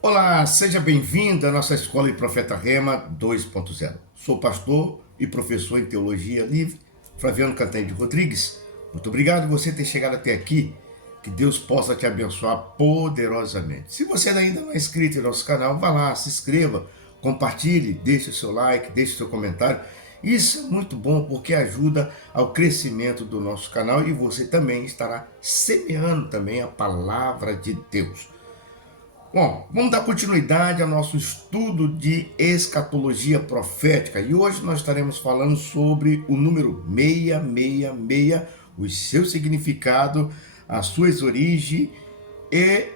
Olá, seja bem-vindo à nossa Escola de Profeta Rema 2.0. Sou pastor e professor em Teologia Livre, Flaviano Cantanhede Rodrigues. Muito obrigado por você ter chegado até aqui. Que Deus possa te abençoar poderosamente. Se você ainda não é inscrito em nosso canal, vá lá, se inscreva, compartilhe, deixe o seu like, deixe o seu comentário. Isso é muito bom porque ajuda ao crescimento do nosso canal e você também estará semeando também a palavra de Deus. Bom, vamos dar continuidade ao nosso estudo de escatologia profética e hoje nós estaremos falando sobre o número 666, o seu significado, as suas origens e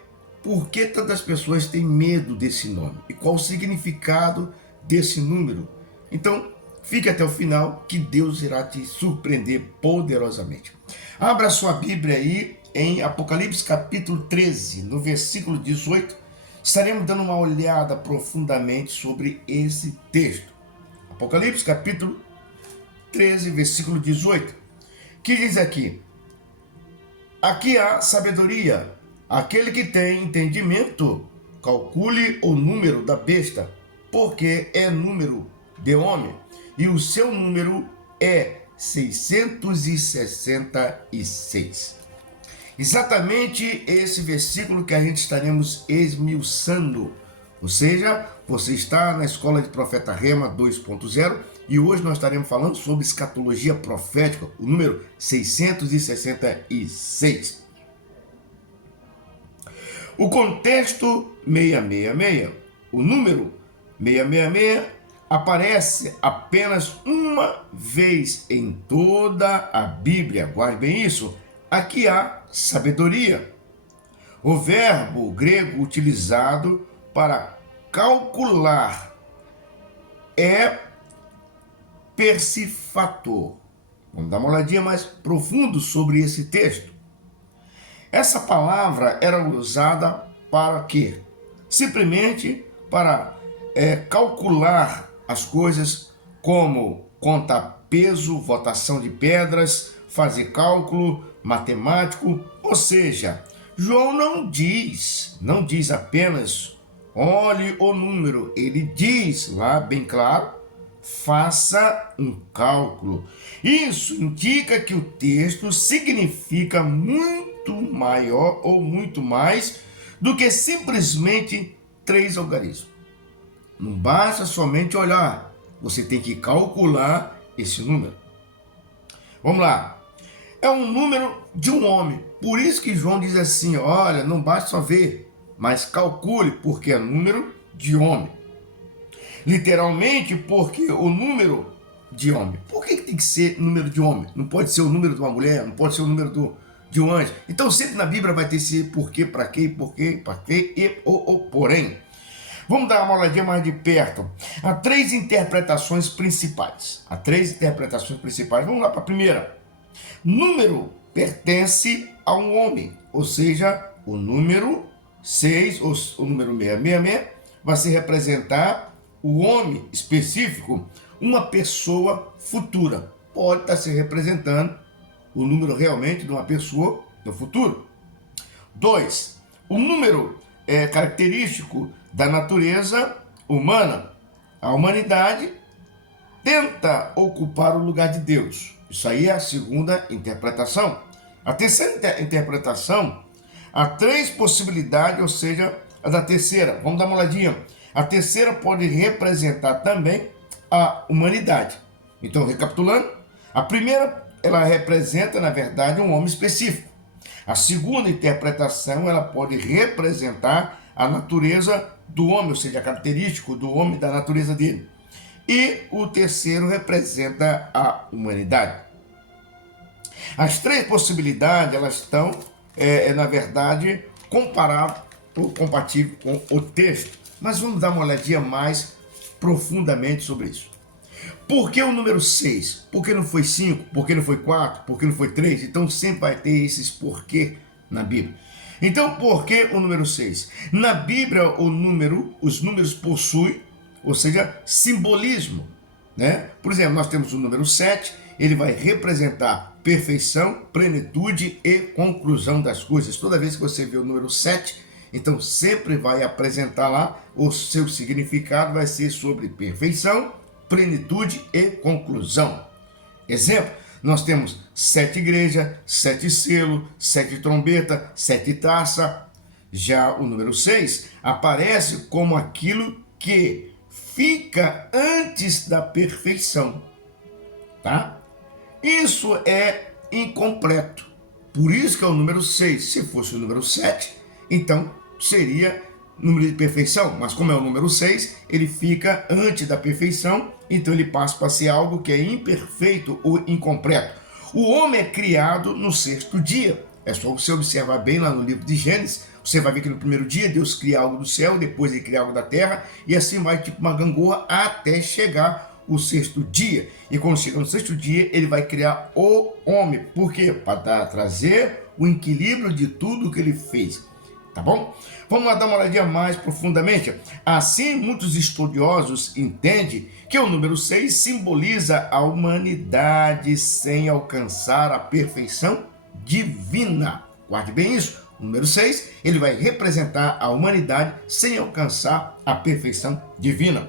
por que tantas pessoas têm medo desse nome e qual o significado desse número. Então, fique até o final que Deus irá te surpreender poderosamente. Abra sua Bíblia aí em Apocalipse capítulo 13, no versículo 18. Estaremos dando uma olhada profundamente sobre esse texto. Apocalipse capítulo 13, versículo 18, que diz aqui: aqui há sabedoria, aquele que tem entendimento, calcule o número da besta, porque é número de homem, e o seu número é 666. Exatamente esse versículo que a gente estaremos esmiuçando. Ou seja, você está na Escola de Profeta Rema 2.0 e hoje nós estaremos falando sobre escatologia profética, o número 666. O contexto 666, o número 666 aparece apenas uma vez em toda a Bíblia. Guarde bem isso. Aqui há sabedoria. O verbo grego utilizado para calcular é persifator. Vamos dar uma olhadinha mais profundo sobre esse texto. Essa palavra era usada para quê? Simplesmente para calcular as coisas, como contar peso, votação de pedras, fazer cálculo matemático. Ou seja, João não diz apenas olhe o número, ele diz lá bem claro, faça um cálculo. Isso indica que o texto significa muito maior ou muito mais do que simplesmente 3 algarismos. Não basta somente olhar, você tem que calcular esse número. Vamos lá. É um número de um homem. Por isso que João diz assim, olha, não basta só ver, mas calcule, porque é número de homem. Literalmente, porque o número de homem. Por que tem que ser número de homem? Não pode ser o número de uma mulher, não pode ser o número de um anjo. Então sempre na Bíblia vai ter esse porquê, para quê, porquê, para quê e o porém. Vamos dar uma olhadinha mais de perto. Há 3 interpretações principais. Vamos lá para a primeira. Número pertence a um homem, ou seja, o número 6, o número 666, vai se representar o homem específico, uma pessoa futura. Pode estar se representando o número realmente de uma pessoa do futuro. 2. O número é característico da natureza humana. A humanidade tenta ocupar o lugar de Deus. Isso aí é a segunda interpretação. A terceira interpretação, há 3 possibilidades, ou seja, a da terceira. Vamos dar uma olhadinha. A terceira pode representar também a humanidade. Então, recapitulando, a primeira, ela representa, na verdade, um homem específico. A segunda interpretação, ela pode representar a natureza do homem, ou seja, a característica do homem, da natureza dele. E o terceiro representa a humanidade. As 3 possibilidades, elas estão, na verdade, compatíveis com o texto. Mas vamos dar uma olhadinha mais profundamente sobre isso. Por que o número 6? Por que não foi 5? Por que não foi 4? Por que não foi 3? Então sempre vai ter esses porquê na Bíblia. Então, por que o número 6? Na Bíblia, os números possuem, ou seja, simbolismo, né? Por exemplo, nós temos o número 7, ele vai representar perfeição, plenitude e conclusão das coisas. Toda vez que você vê o número 7, Então sempre vai apresentar lá, o seu significado vai ser sobre perfeição, plenitude e conclusão. Exemplo, nós temos 7 igrejas, 7 selos, 7 trombetas, 7 taças. Já o número 6 aparece como aquilo que fica antes da perfeição, tá? Isso é incompleto. Por isso que é o número 6. Se fosse o número 7, então seria número de perfeição. Mas como é o número 6, ele fica antes da perfeição, então ele passa para ser algo que é imperfeito ou incompleto. O homem é criado no 6º dia. É só você observar bem lá no livro de Gênesis. Você vai ver que no primeiro dia Deus cria algo do céu, depois ele cria algo da terra, e assim vai tipo uma gangorra até chegar o 6º dia. E quando chega no 6º dia, ele vai criar o homem. Por quê? Para trazer o equilíbrio de tudo que ele fez. Tá bom? Vamos lá dar uma olhadinha mais profundamente. Assim, muitos estudiosos entendem que o número 6 simboliza a humanidade sem alcançar a perfeição divina. Guarde bem isso. O número 6, ele vai representar a humanidade sem alcançar a perfeição divina.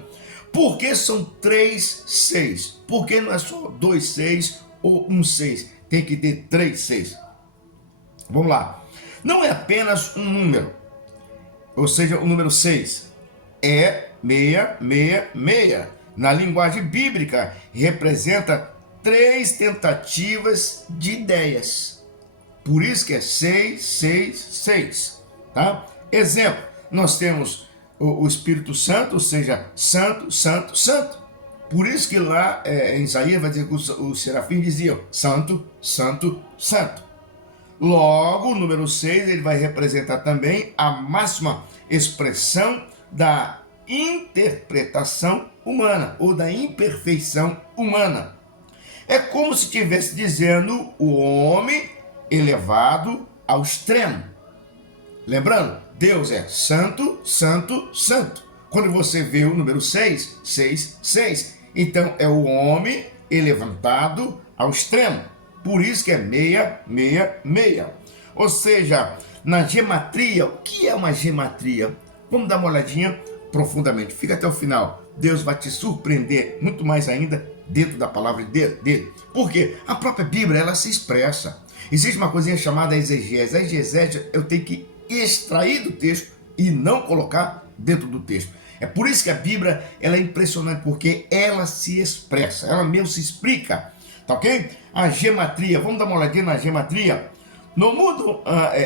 Por que são 3 6? Por que não é só 2 6 ou 1 6? Tem que ter 3 6. Vamos lá. Não é apenas um número, ou seja, o número 6 é 666. Na linguagem bíblica, representa 3 tentativas de ideias. Por isso que é 666, tá? Exemplo, nós temos o Espírito Santo, ou seja, santo, santo, santo. Por isso que lá em Isaías vai dizer que os serafins diziam santo, santo, santo. Logo, o número 6 ele vai representar também a máxima expressão da interpretação humana ou da imperfeição humana. É como se estivesse dizendo o homem elevado ao extremo. Lembrando, Deus é santo, santo, santo. Quando você vê o número 6, 6, 6, então é o homem elevado ao extremo. Por isso que é 666. Ou seja, na gematria, o que é uma gematria? Vamos dar uma olhadinha profundamente. Fica até o final. Deus vai te surpreender muito mais ainda dentro da palavra dele. Porque a própria Bíblia, ela se expressa. Existe uma coisinha chamada exegese. A exegese eu tenho que extrair do texto e não colocar dentro do texto. É por isso que a Bíblia ela é impressionante, porque ela se expressa, ela mesmo se explica, tá ok? A gematria, vamos dar uma olhadinha na gematria. No mundo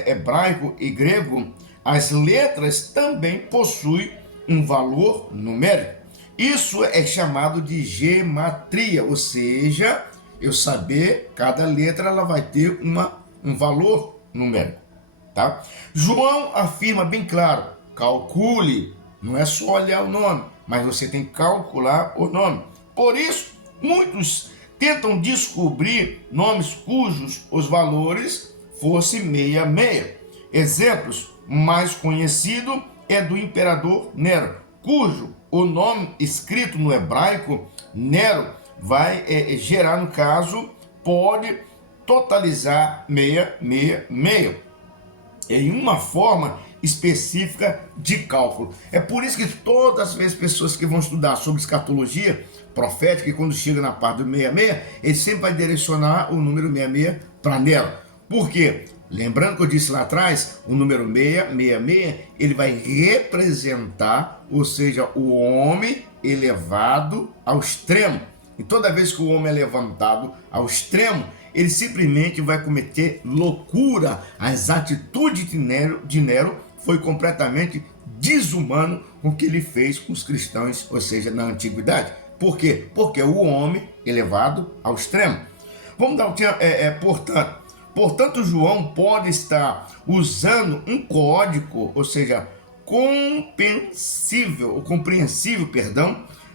hebraico e grego, as letras também possuem um valor numérico. Isso é chamado de gematria, ou seja, eu saber cada letra ela vai ter um valor numérico, tá? João afirma bem claro, calcule, não é só olhar o nome, mas você tem que calcular o nome. Por isso, muitos tentam descobrir nomes cujos os valores fossem 66. Exemplos mais conhecido é do imperador Nero, cujo o nome escrito no hebraico, Nero, vai gerar, no caso, pode totalizar 666 em uma forma específica de cálculo. É por isso que todas as vezes pessoas que vão estudar sobre escatologia profética, e quando chega na parte do 66, ele sempre vai direcionar o número 66 para Nero. Por quê? Lembrando que eu disse lá atrás, o número 666, ele vai representar, ou seja, o homem elevado ao extremo. E toda vez que o homem é levantado ao extremo, ele simplesmente vai cometer loucura. As atitudes de Nero foi completamente desumano com o que ele fez com os cristãos, ou seja, na antiguidade. Por quê? Porque o homem elevado ao extremo. Vamos dar um portanto, João pode estar usando um código, ou seja, compreensível,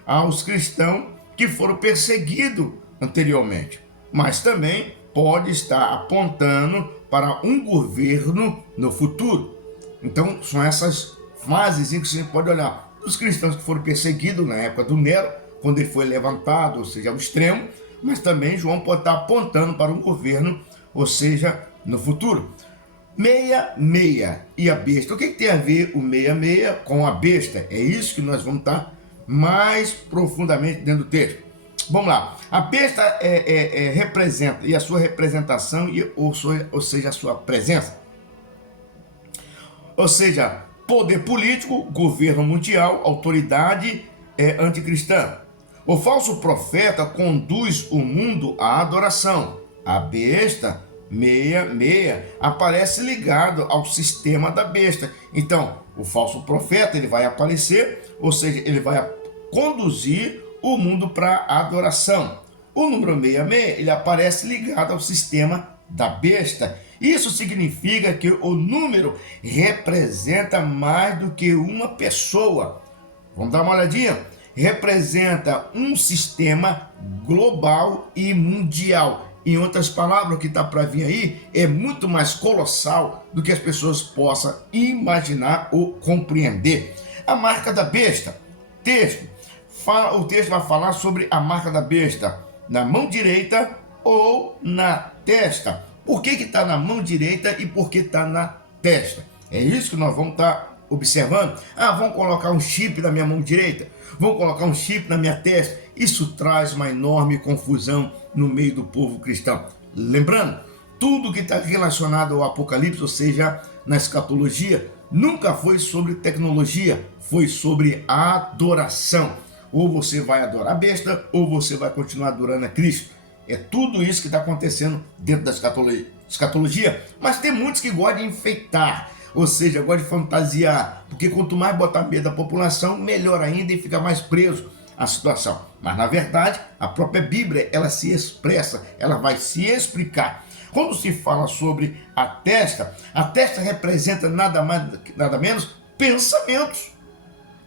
aos cristãos que foram perseguidos anteriormente, mas também pode estar apontando para um governo no futuro. Então, são essas fases em que você pode olhar. Os cristãos que foram perseguidos na época do Nero, quando ele foi levantado, ou seja, ao extremo, mas também João pode estar apontando para um governo, ou seja, no futuro. 66 e a besta. O que tem a ver o 66 com a besta? É isso que nós vamos estar mais profundamente dentro do texto. Vamos lá. A besta representa, e a sua representação, ou seja, a sua presença. Ou seja, poder político, governo mundial, autoridade anticristã. O falso profeta conduz o mundo à adoração. A besta 66 aparece ligado ao sistema da besta. Então, o falso profeta ele vai aparecer, ou seja, ele vai conduzir o mundo para a adoração. O número 66 ele aparece ligado ao sistema da besta. Isso significa que o número representa mais do que uma pessoa. Vamos dar uma olhadinha? Representa um sistema global e mundial. Em outras palavras, o que está para vir aí é muito mais colossal do que as pessoas possam imaginar ou compreender. A marca da besta. O texto vai falar sobre a marca da besta na mão direita ou na testa. Por que está na mão direita e por que está na testa? É isso que nós vamos estar observando. Vamos colocar um chip na minha mão direita, vamos colocar um chip na minha testa. Isso traz uma enorme confusão no meio do povo cristão. Lembrando, tudo que está relacionado ao Apocalipse, ou seja, na escatologia, nunca foi sobre tecnologia, foi sobre adoração. Ou você vai adorar a besta, ou você vai continuar adorando a Cristo. É tudo isso que está acontecendo dentro da escatologia. Mas tem muitos que gostam de enfeitar, ou seja, gostam de fantasiar, porque quanto mais botar medo da população, melhor ainda e fica mais preso à situação. Mas na verdade, a própria Bíblia, ela se expressa, ela vai se explicar. Quando se fala sobre a testa representa nada mais, nada menos pensamentos.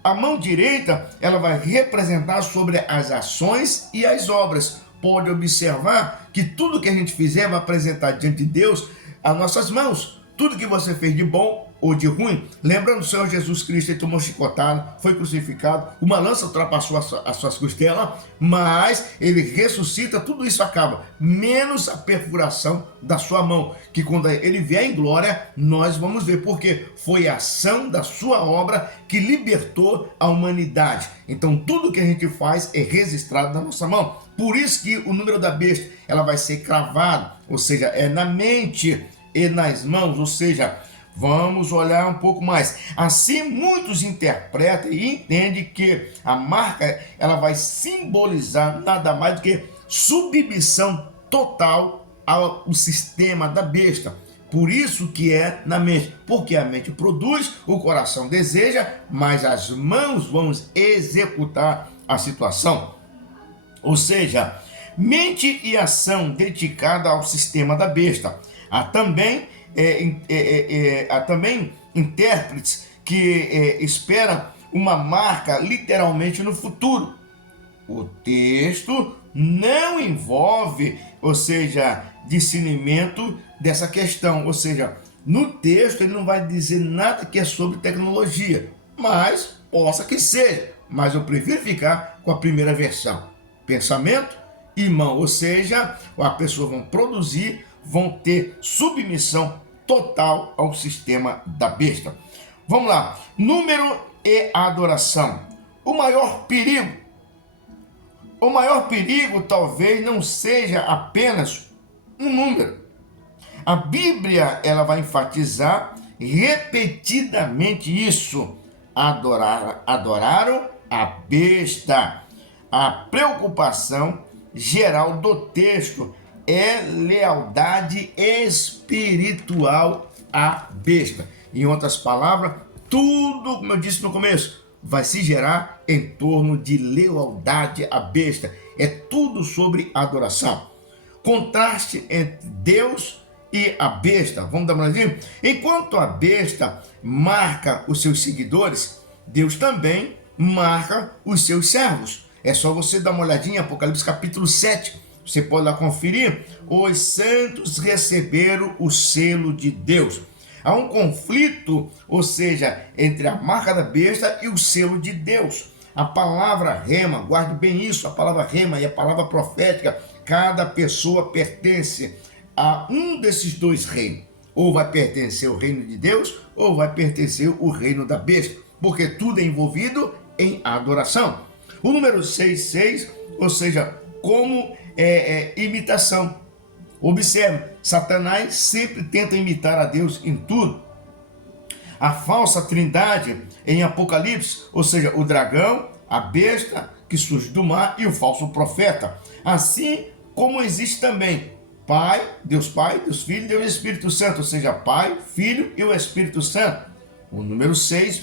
A mão direita, ela vai representar sobre as ações e as obras. Pode observar que tudo que a gente fizer vai apresentar diante de Deus as nossas mãos. Tudo que você fez de bom ou de ruim, lembrando do Senhor Jesus Cristo, ele tomou chicotada, foi crucificado, uma lança ultrapassou as suas costelas, mas ele ressuscita, tudo isso acaba, menos a perfuração da sua mão, que quando ele vier em glória, nós vamos ver, porque foi a ação da sua obra que libertou a humanidade. Então tudo que a gente faz é registrado na nossa mão. Por isso que o número da besta, ela vai ser cravado, ou seja, é na mente e nas mãos, ou seja, vamos olhar um pouco mais. Assim, muitos interpretam e entendem que a marca ela vai simbolizar nada mais do que submissão total ao sistema da besta. Por isso que é na mente, porque a mente produz, o coração deseja, mas as mãos vão executar a situação. Ou seja, mente e ação dedicada ao sistema da besta. Há também intérpretes que esperam uma marca literalmente no futuro. O texto não envolve, ou seja, discernimento dessa questão. Ou seja, no texto ele não vai dizer nada que é sobre tecnologia, mas possa que seja. Mas eu prefiro ficar com a primeira versão. Pensamento e mão, ou seja, as pessoas vão produzir, vão ter submissão total ao sistema da besta. Vamos lá. Número e adoração. O maior perigo talvez não seja apenas um número. A Bíblia ela vai enfatizar repetidamente isso. Adoraram a besta. A preocupação geral do texto é lealdade espiritual à besta. Em outras palavras, tudo, como eu disse no começo, vai se gerar em torno de lealdade à besta. É tudo sobre adoração. Contraste entre Deus e a besta. Vamos dar uma olhadinha? Enquanto a besta marca os seus seguidores, Deus também marca os seus servos. É só você dar uma olhadinha em Apocalipse capítulo 7. Você pode lá conferir. Os santos receberam o selo de Deus. Há um conflito, ou seja, entre a marca da besta e o selo de Deus. A palavra rema, guarde bem isso, a palavra rema e a palavra profética, cada pessoa pertence a um desses dois reinos. Ou vai pertencer ao reino de Deus, ou vai pertencer ao reino da besta, porque tudo é envolvido em adoração. O número 6, ou seja, como imitação. Observe, Satanás sempre tenta imitar a Deus em tudo. A falsa trindade em Apocalipse, ou seja, o dragão, a besta que surge do mar e o falso profeta. Assim como existe também Pai, Deus Filho e Deus Espírito Santo, ou seja, Pai, Filho e o Espírito Santo. O número 6,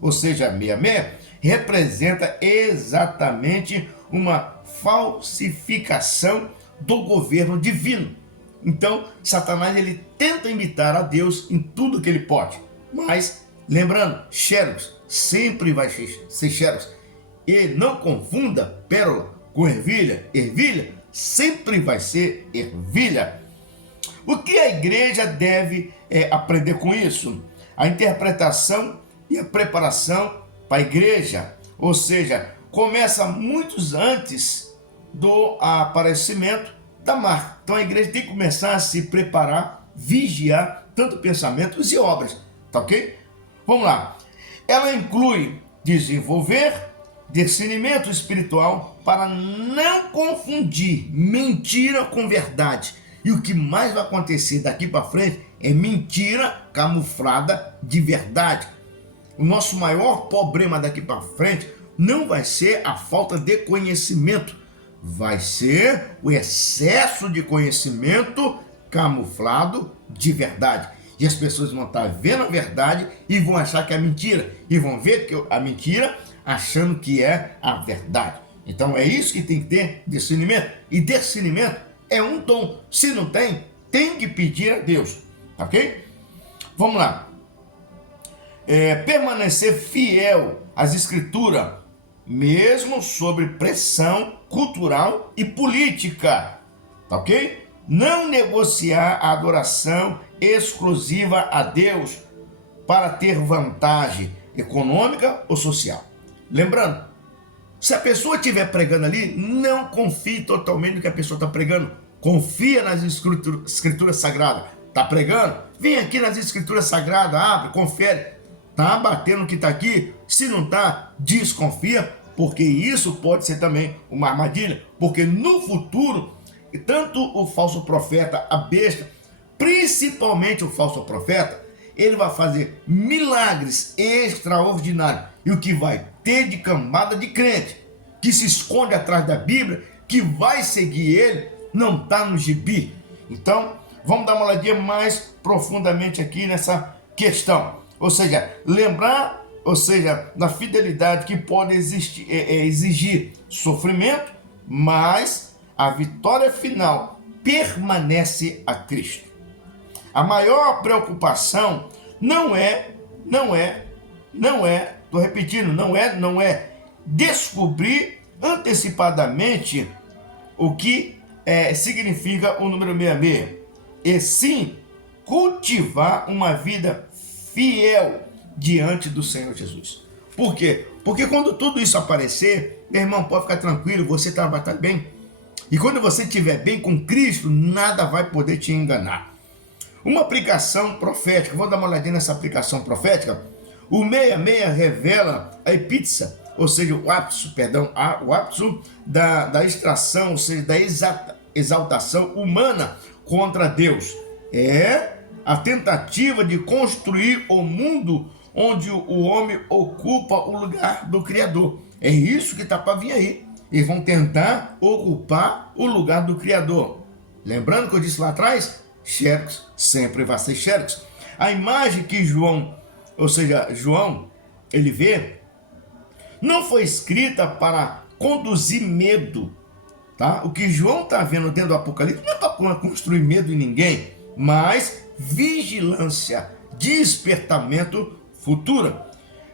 ou seja, 66, representa exatamente uma falsificação do governo divino. Então, Satanás ele tenta imitar a Deus em tudo que ele pode. Mas, lembrando, xerox sempre vai ser xerox. E não confunda pérola com ervilha. Ervilha sempre vai ser ervilha. O que a igreja deve aprender com isso? A interpretação e a preparação para a igreja. Ou seja, começa muitos antes do aparecimento da marca. Então a igreja tem que começar a se preparar, vigiar tanto pensamentos e obras, tá ok? Vamos lá. Ela inclui desenvolver discernimento espiritual para não confundir mentira com verdade. E o que mais vai acontecer daqui para frente é mentira camuflada de verdade. O nosso maior problema daqui para frente não vai ser a falta de conhecimento, vai ser o excesso de conhecimento camuflado de verdade. E as pessoas vão estar vendo a verdade e vão achar que é mentira. E vão ver que a mentira achando que é a verdade. Então é isso que tem que ter discernimento. E discernimento é um dom. Se não tem, tem que pedir a Deus. Ok? Vamos lá. Permanecer fiel às escrituras, mesmo sob pressão cultural e política, tá ok? Não negociar a adoração exclusiva a Deus para ter vantagem econômica ou social. Lembrando, se a pessoa estiver pregando ali, não confie totalmente no que a pessoa está pregando. Confia nas escrituras sagradas. Está pregando? Vem aqui nas escrituras sagradas, abre, confere. Está batendo o que está aqui? Se não está, desconfia, porque isso pode ser também uma armadilha. Porque no futuro, tanto o falso profeta, a besta, principalmente o falso profeta, ele vai fazer milagres extraordinários. E o que vai ter de cambada de crente que se esconde atrás da Bíblia, que vai seguir ele, não está no gibi. Então, vamos dar uma olhadinha mais profundamente aqui nessa questão. Ou seja, lembrar, da fidelidade que pode exigir sofrimento, mas a vitória final permanece a Cristo. A maior preocupação não é, estou repetindo, não é descobrir antecipadamente o que significa o número 66, e sim cultivar uma vida fiel diante do Senhor Jesus. Por quê? Porque quando tudo isso aparecer, meu irmão, pode ficar tranquilo, você vai estar bem. E quando você estiver bem com Cristo, nada vai poder te enganar. Uma aplicação profética, vamos dar uma olhadinha nessa aplicação profética. O 66 revela a epítsia, ou seja, o ápice da extração, ou seja, da exaltação humana contra Deus. É a tentativa de construir o mundo onde o homem ocupa o lugar do Criador. É isso que está para vir aí. Eles vão tentar ocupar o lugar do Criador. Lembrando que eu disse lá atrás, xerox sempre vai ser xerox. A imagem que João, ele vê, não foi escrita para conduzir medo, tá? O que João está vendo dentro do Apocalipse não é para construir medo em ninguém, mas vigilância, despertamento futuro.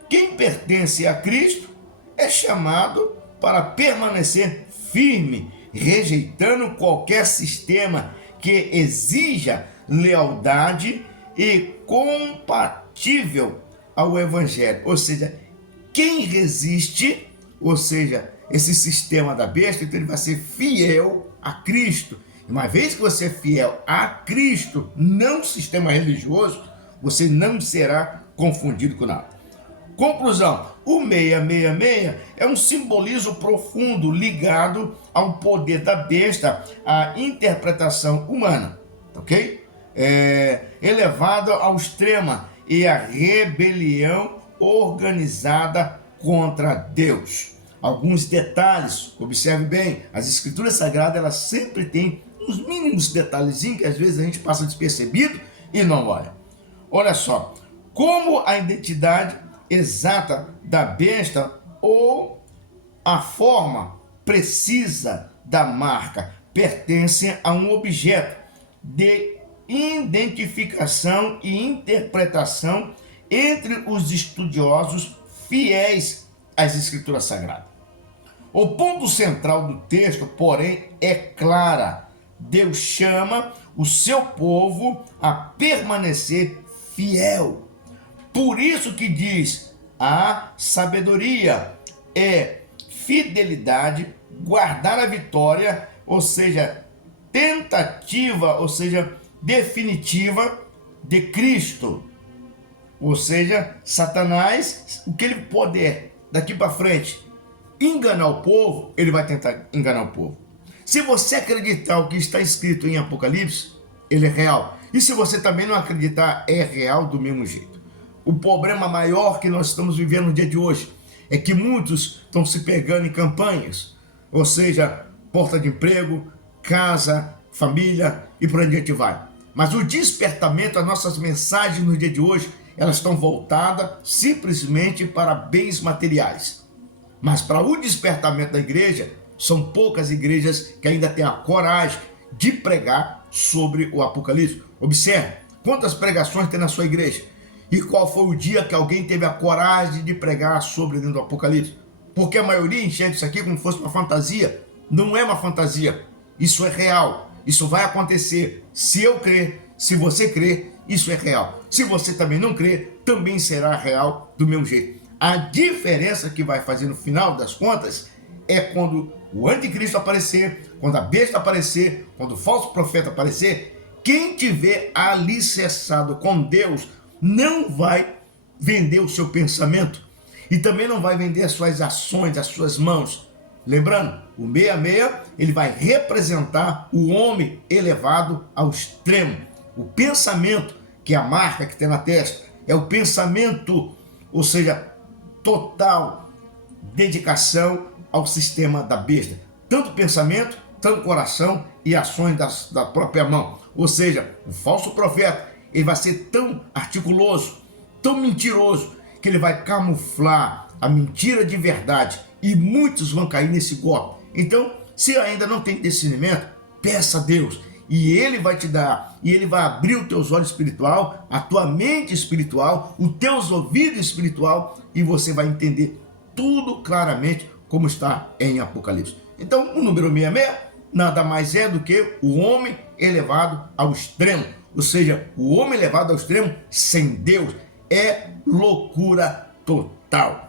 Quem pertence a Cristo é chamado para permanecer firme, rejeitando qualquer sistema que exija lealdade e compatível ao Evangelho. Ou seja, quem resiste, esse sistema da besta, então ele vai ser fiel a Cristo. Uma vez que você é fiel a Cristo, não sistema religioso, você não será confundido com nada. Conclusão, o 666 é um simbolismo profundo ligado ao poder da besta, à interpretação humana, ok? Elevado ao extremo e a rebelião organizada contra Deus. Alguns detalhes, observe bem, as escrituras sagradas elas sempre têm uns mínimos detalhezinhos que às vezes a gente passa despercebido e não olha. Olha só, como a identidade exata da besta ou a forma precisa da marca pertence a um objeto de identificação e interpretação entre os estudiosos fiéis às escrituras sagradas. O ponto central do texto, porém, é clara. Deus chama o seu povo a permanecer fiel. Por isso que diz, a sabedoria é fidelidade, guardar a vitória, ou seja, tentativa, ou seja, definitiva de Cristo. Ou seja, Satanás, o que ele puder daqui para frente enganar o povo, ele vai tentar enganar o povo. Se você acreditar o que está escrito em Apocalipse, ele é real. E se você também não acreditar, é real do mesmo jeito. O problema maior que nós estamos vivendo no dia de hoje é que muitos estão se pegando em campanhas, ou seja, porta de emprego, casa, família e por onde a gente vai. Mas o despertamento, as nossas mensagens no dia de hoje, elas estão voltadas simplesmente para bens materiais. Mas para o despertamento da igreja, são poucas igrejas que ainda têm a coragem de pregar sobre o Apocalipse. Observe, quantas pregações tem na sua igreja? E qual foi o dia que alguém teve a coragem de pregar sobre dentro do Apocalipse? Porque a maioria enxerga isso aqui como se fosse uma fantasia. Não é uma fantasia, isso é real, isso vai acontecer. Se eu crer, se você crer, isso é real. Se você também não crer, também será real do mesmo jeito. A diferença que vai fazer no final das contas é quando o anticristo aparecer, quando a besta aparecer, quando o falso profeta aparecer, quem tiver alicerçado com Deus não vai vender o seu pensamento e também não vai vender as suas ações, as suas mãos. Lembrando, o 66 ele vai representar o homem elevado ao extremo. O pensamento, que é a marca que tem na testa, é o pensamento, ou seja, total dedicação ao sistema da besta. Tanto pensamento, tanto coração e ações da própria mão. Ou seja, o falso profeta, ele vai ser tão articuloso, tão mentiroso, que ele vai camuflar a mentira de verdade e muitos vão cair nesse golpe. Então, se ainda não tem discernimento, peça a Deus e Ele vai te dar, e Ele vai abrir os teus olhos espiritual, a tua mente espiritual, os teus ouvidos espiritual e você vai entender tudo claramente como está em Apocalipse. Então, o número 66 nada mais é do que o homem elevado ao extremo. Ou seja, o homem elevado ao extremo sem Deus é loucura total.